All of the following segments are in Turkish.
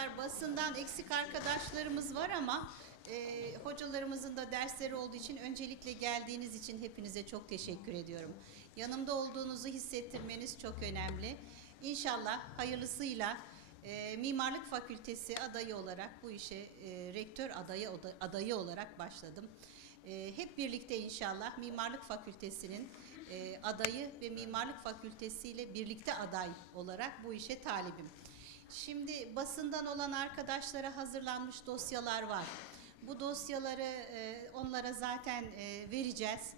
arkadaşlar basından eksik arkadaşlarımız var ama e, hocalarımızın da dersleri olduğu için öncelikle geldiğiniz için hepinize çok teşekkür ediyorum. Yanımda olduğunuzu hissettirmeniz çok önemli. İnşallah hayırlısıyla e, Mimarlık Fakültesi adayı olarak bu işe e, rektör adayı adayı olarak başladım. E, hep birlikte inşallah Mimarlık Fakültesi'nin e, adayı ve Mimarlık Fakültesi ile birlikte aday olarak bu işe talibim. Şimdi basından olan arkadaşlara hazırlanmış dosyalar var. Bu dosyaları e, onlara zaten e, vereceğiz.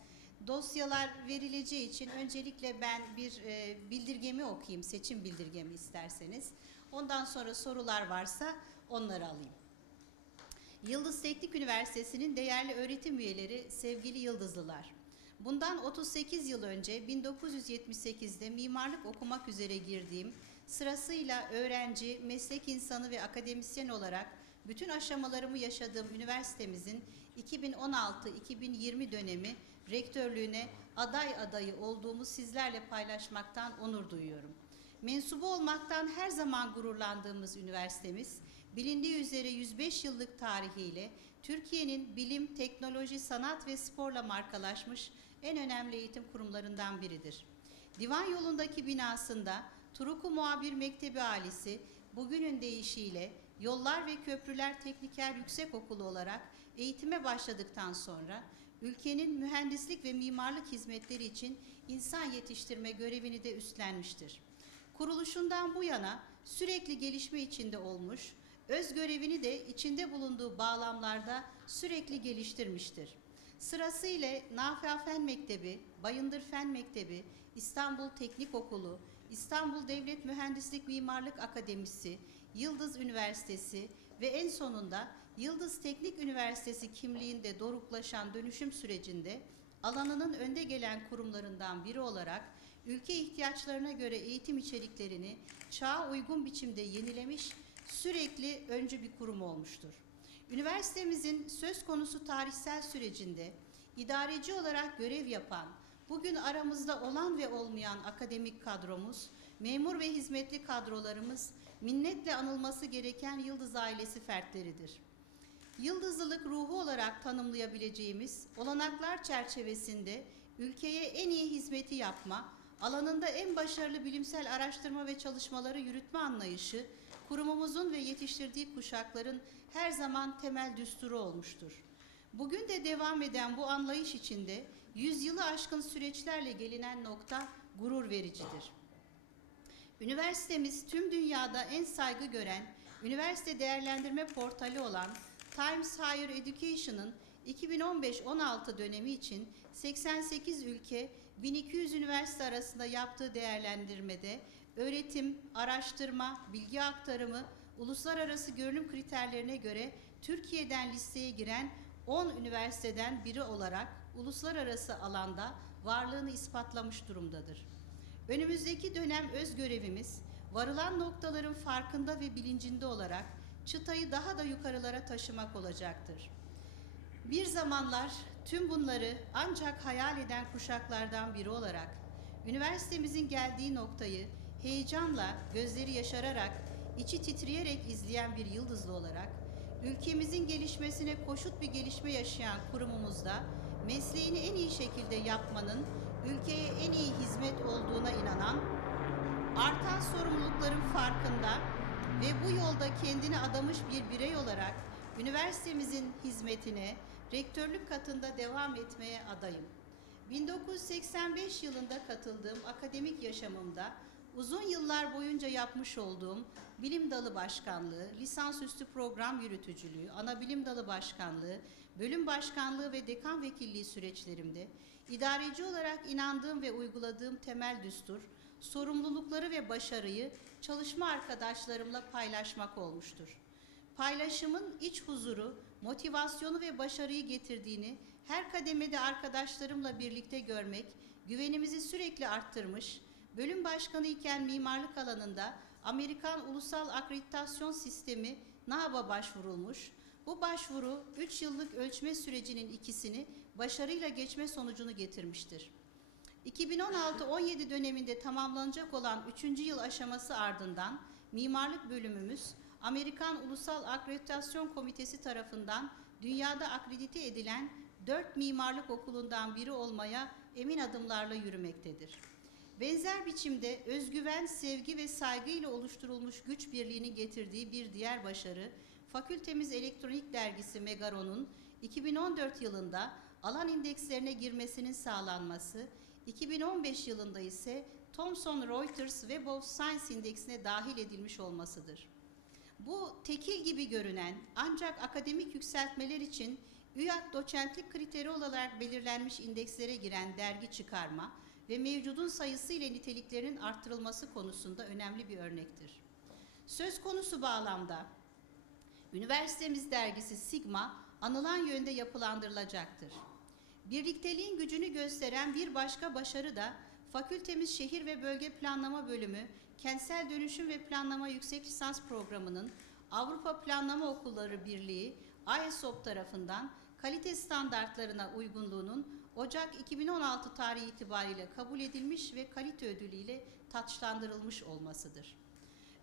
Dosyalar verileceği için öncelikle ben bir e, bildirgemi okuyayım, seçim bildirgemi isterseniz. Ondan sonra sorular varsa onları alayım. Yıldız Teknik Üniversitesi'nin değerli öğretim üyeleri, sevgili Yıldızlılar. Bundan 38 yıl önce 1978'de mimarlık okumak üzere girdiğim, sırasıyla öğrenci, meslek insanı ve akademisyen olarak bütün aşamalarımı yaşadığım üniversitemizin 2016-2020 dönemi rektörlüğüne aday adayı olduğumu sizlerle paylaşmaktan onur duyuyorum. Mensubu olmaktan her zaman gururlandığımız üniversitemiz, bilindiği üzere 105 yıllık tarihiyle Türkiye'nin bilim, teknoloji, sanat ve sporla markalaşmış en önemli eğitim kurumlarından biridir. Divan yolundaki binasında Turuku Muhabir Mektebi ailesi bugünün deyişiyle Yollar ve Köprüler Tekniker Yüksekokulu olarak eğitime başladıktan sonra ülkenin mühendislik ve mimarlık hizmetleri için insan yetiştirme görevini de üstlenmiştir. Kuruluşundan bu yana sürekli gelişme içinde olmuş, öz görevini de içinde bulunduğu bağlamlarda sürekli geliştirmiştir. Sırasıyla Nafi Fen Mektebi, Bayındır Fen Mektebi, İstanbul Teknik Okulu, İstanbul Devlet Mühendislik Mimarlık Akademisi, Yıldız Üniversitesi ve en sonunda Yıldız Teknik Üniversitesi kimliğinde doruklaşan dönüşüm sürecinde alanının önde gelen kurumlarından biri olarak ülke ihtiyaçlarına göre eğitim içeriklerini çağa uygun biçimde yenilemiş, sürekli öncü bir kurum olmuştur. Üniversitemizin söz konusu tarihsel sürecinde idareci olarak görev yapan, bugün aramızda olan ve olmayan akademik kadromuz, memur ve hizmetli kadrolarımız minnetle anılması gereken Yıldız ailesi fertleridir. Yıldızlılık ruhu olarak tanımlayabileceğimiz olanaklar çerçevesinde ülkeye en iyi hizmeti yapma, alanında en başarılı bilimsel araştırma ve çalışmaları yürütme anlayışı, kurumumuzun ve yetiştirdiği kuşakların her zaman temel düsturu olmuştur. Bugün de devam eden bu anlayış içinde yüzyılı aşkın süreçlerle gelinen nokta gurur vericidir. Üniversitemiz tüm dünyada en saygı gören üniversite değerlendirme portali olan Times Higher Education'ın 2015-16 dönemi için 88 ülke 1200 üniversite arasında yaptığı değerlendirmede öğretim, araştırma, bilgi aktarımı, uluslararası görünüm kriterlerine göre Türkiye'den listeye giren 10 üniversiteden biri olarak uluslararası alanda varlığını ispatlamış durumdadır. Önümüzdeki dönem öz görevimiz varılan noktaların farkında ve bilincinde olarak çıtayı daha da yukarılara taşımak olacaktır. Bir zamanlar tüm bunları ancak hayal eden kuşaklardan biri olarak üniversitemizin geldiği noktayı heyecanla, gözleri yaşararak, içi titreyerek izleyen bir yıldızlı olarak ülkemizin gelişmesine koşut bir gelişme yaşayan kurumumuzda mesleğini en iyi şekilde yapmanın ülkeye en iyi hizmet olduğuna inanan, artan sorumlulukların farkında ve bu yolda kendini adamış bir birey olarak üniversitemizin hizmetine rektörlük katında devam etmeye adayım. 1985 yılında katıldığım akademik yaşamımda uzun yıllar boyunca yapmış olduğum bilim dalı başkanlığı, lisansüstü program yürütücülüğü, ana bilim dalı başkanlığı, bölüm başkanlığı ve dekan vekilliği süreçlerimde idareci olarak inandığım ve uyguladığım temel düstur, sorumlulukları ve başarıyı çalışma arkadaşlarımla paylaşmak olmuştur. Paylaşımın iç huzuru, motivasyonu ve başarıyı getirdiğini her kademede arkadaşlarımla birlikte görmek, güvenimizi sürekli arttırmış, bölüm başkanı iken mimarlık alanında Amerikan Ulusal Akreditasyon Sistemi NAB'a başvurulmuş, bu başvuru 3 yıllık ölçme sürecinin ikisini başarıyla geçme sonucunu getirmiştir. 2016-17 döneminde tamamlanacak olan 3. yıl aşaması ardından mimarlık bölümümüz Amerikan Ulusal Akreditasyon Komitesi tarafından dünyada akredite edilen dört mimarlık okulundan biri olmaya emin adımlarla yürümektedir. Benzer biçimde özgüven, sevgi ve saygı ile oluşturulmuş güç birliğini getirdiği bir diğer başarı, Fakültemiz Elektronik Dergisi Megaron'un 2014 yılında alan indekslerine girmesinin sağlanması, 2015 yılında ise Thomson Reuters Web of Science indeksine dahil edilmiş olmasıdır. Bu tekil gibi görünen ancak akademik yükseltmeler için üyak doçentlik kriteri olarak belirlenmiş indekslere giren dergi çıkarma ve mevcudun sayısı ile niteliklerinin arttırılması konusunda önemli bir örnektir. Söz konusu bağlamda Üniversitemiz dergisi Sigma anılan yönde yapılandırılacaktır. Birlikteliğin gücünü gösteren bir başka başarı da fakültemiz Şehir ve Bölge Planlama Bölümü Kentsel Dönüşüm ve Planlama Yüksek Lisans Programı'nın Avrupa Planlama Okulları Birliği AESOP tarafından kalite standartlarına uygunluğunun Ocak 2016 tarihi itibariyle kabul edilmiş ve kalite ödülüyle taçlandırılmış olmasıdır.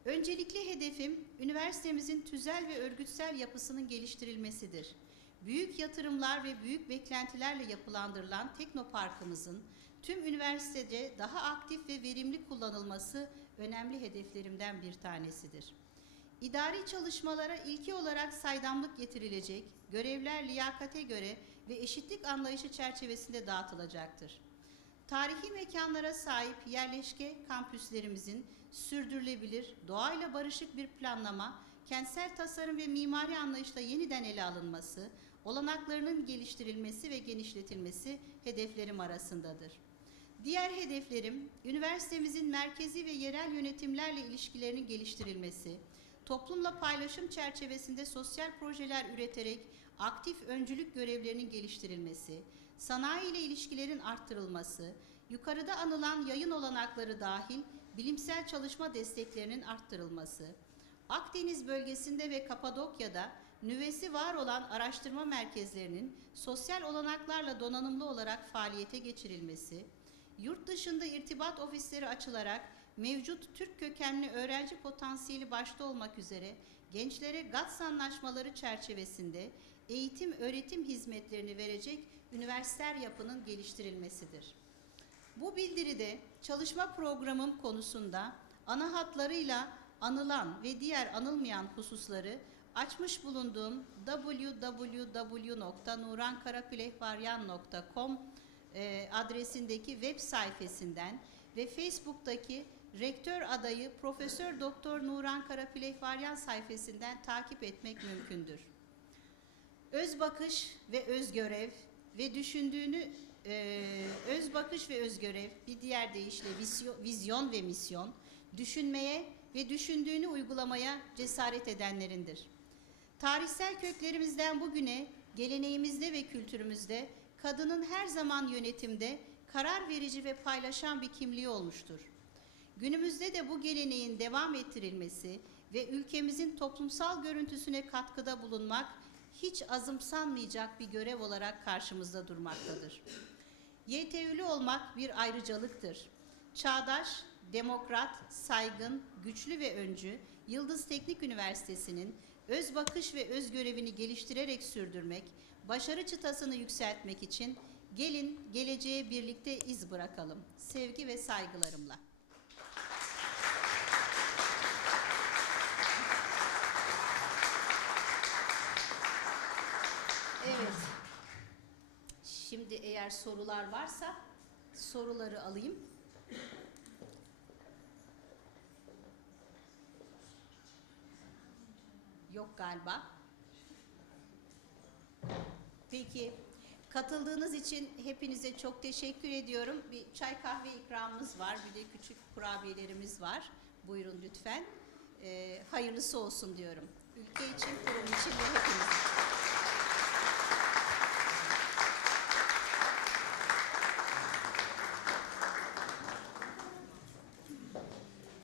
Öncelikli hedefim üniversitemizin tüzel ve örgütsel yapısının geliştirilmesidir. Büyük yatırımlar ve büyük beklentilerle yapılandırılan Teknoparkımızın tüm üniversitede daha aktif ve verimli kullanılması önemli hedeflerimden bir tanesidir. İdari çalışmalara ilki olarak saydamlık getirilecek, görevler liyakate göre ve eşitlik anlayışı çerçevesinde dağıtılacaktır. Tarihi mekanlara sahip yerleşke kampüslerimizin sürdürülebilir, doğayla barışık bir planlama, kentsel tasarım ve mimari anlayışla yeniden ele alınması, olanaklarının geliştirilmesi ve genişletilmesi hedeflerim arasındadır. Diğer hedeflerim, üniversitemizin merkezi ve yerel yönetimlerle ilişkilerinin geliştirilmesi, toplumla paylaşım çerçevesinde sosyal projeler üreterek aktif öncülük görevlerinin geliştirilmesi, sanayi ile ilişkilerin arttırılması, yukarıda anılan yayın olanakları dahil bilimsel çalışma desteklerinin arttırılması, Akdeniz bölgesinde ve Kapadokya'da nüvesi var olan araştırma merkezlerinin sosyal olanaklarla donanımlı olarak faaliyete geçirilmesi, yurt dışında irtibat ofisleri açılarak mevcut Türk kökenli öğrenci potansiyeli başta olmak üzere gençlere GATS anlaşmaları çerçevesinde eğitim öğretim hizmetlerini verecek üniversiteler yapının geliştirilmesidir. Bu bildiride çalışma programım konusunda ana hatlarıyla anılan ve diğer anılmayan hususları açmış bulunduğum www.nurankarapilehvaryan.com e, adresindeki web sayfasından ve Facebook'taki rektör adayı Profesör Doktor Nuran Karapilehvaryan sayfasından takip etmek mümkündür. Öz bakış ve öz görev ve düşündüğünü e, öz bakış ve öz görev bir diğer deyişle vizyon ve misyon düşünmeye ve düşündüğünü uygulamaya cesaret edenlerindir. Tarihsel köklerimizden bugüne geleneğimizde ve kültürümüzde kadının her zaman yönetimde karar verici ve paylaşan bir kimliği olmuştur. Günümüzde de bu geleneğin devam ettirilmesi ve ülkemizin toplumsal görüntüsüne katkıda bulunmak hiç azımsanmayacak bir görev olarak karşımızda durmaktadır. YTÜ'lü olmak bir ayrıcalıktır. Çağdaş, demokrat, saygın, güçlü ve öncü Yıldız Teknik Üniversitesi'nin öz bakış ve öz görevini geliştirerek sürdürmek, başarı çıtasını yükseltmek için gelin geleceğe birlikte iz bırakalım. Sevgi ve saygılarımla. Evet. Şimdi eğer sorular varsa soruları alayım. Yok galiba. Peki katıldığınız için hepinize çok teşekkür ediyorum. Bir çay kahve ikramımız var. Bir de küçük kurabiyelerimiz var. Buyurun lütfen. Ee, hayırlısı olsun diyorum. Ülke için